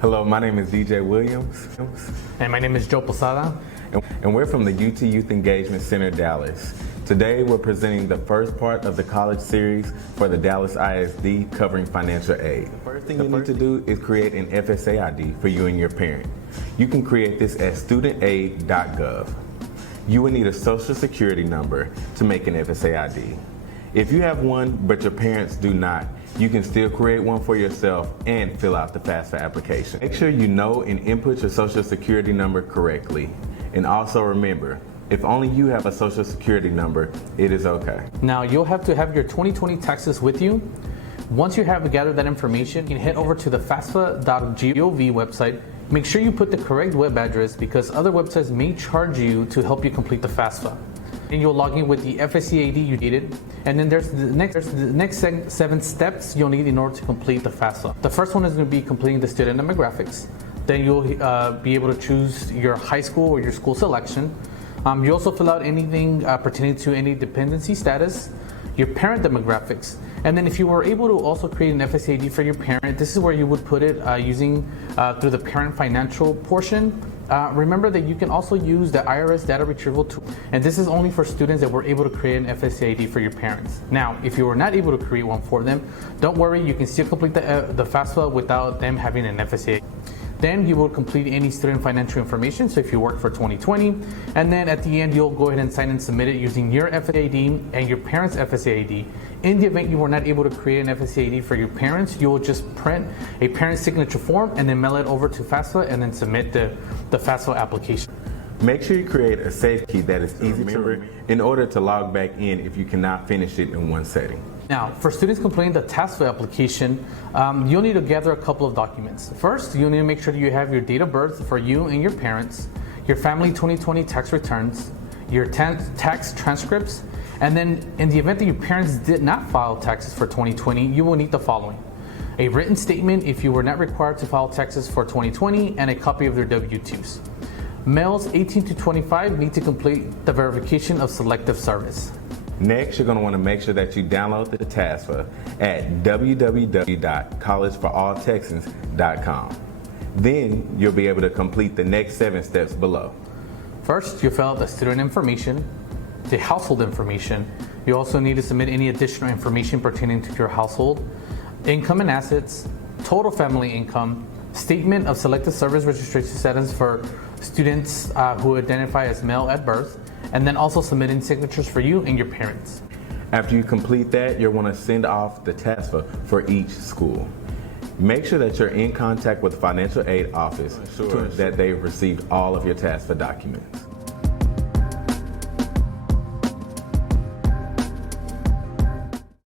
Hello, my name is DJ Williams. And my name is Joe Posada. And we're from the UT Youth Engagement Center, Dallas. Today, we're presenting the first part of the college series for the Dallas ISD covering financial aid. The first thing you need to do is create an FSA ID for you and your parent. You can create this at studentaid.gov. You will need a social security number to make an FSA ID. If you have one, but your parents do not, you can still create one for yourself and fill out the FAFSA application. Make sure you know and input your social security number correctly. And also remember, if only you have a social security number, it is okay. Now you'll have to have your 2020 taxes with you. Once you have gathered that information, you can head over to the FAFSA.gov website. Make sure you put the correct web address because other websites may charge you to help you complete the FAFSA. And you'll log in with the FSA ID you needed. And then there's the next 7 steps you'll need in order to complete the FAFSA. The first one is going to be completing the student demographics. Then you'll be able to choose your high school or your school selection. You also fill out anything pertaining to any dependency status, your parent demographics. And then if you were able to also create an FSA ID for your parent, this is where you would put it using through the parent financial portion. Remember that you can also use the IRS data retrieval tool, and this is only for students that were able to create an FSA ID for your parents. Now, if you were not able to create one for them, don't worry, you can still complete the FAFSA without them having an FSA ID. Then you will complete any student financial information, so if you work for 2020, and then at the end you'll go ahead and sign and submit it using your FSA ID and your parents' FSA ID. In the event you were not able to create an FSA ID for your parents, you will just print a parent signature form and then mail it over to FAFSA and then submit the FAFSA application. Make sure you create a safe key that is easy to remember in order to log back in if you cannot finish it in one setting. Now, for students completing the FAFSA application, you'll need to gather a couple of documents. First, you'll need to make sure that you have your date of birth for you and your parents, your family 2020 tax returns, your tax transcripts, and then in the event that your parents did not file taxes for 2020, you will need the following: a written statement if you were not required to file taxes for 2020, and a copy of their W-2s. Males 18 to 25 need to complete the verification of selective service. Next, you're going to want to make sure that you download the TASFA at www.collegeforalltexans.com. Then you'll be able to complete the next 7 steps below. First, you fill out the student information, the household information. You also need to submit any additional information pertaining to your household, income and assets, total family income, statement of selective service registration status for students who identify as male at birth, and then also submitting signatures for you and your parents. After you complete that, you'll want to send off the TASFA for each school. Make sure that you're in contact with the financial aid office to ensure that they've received all of your TASFA documents.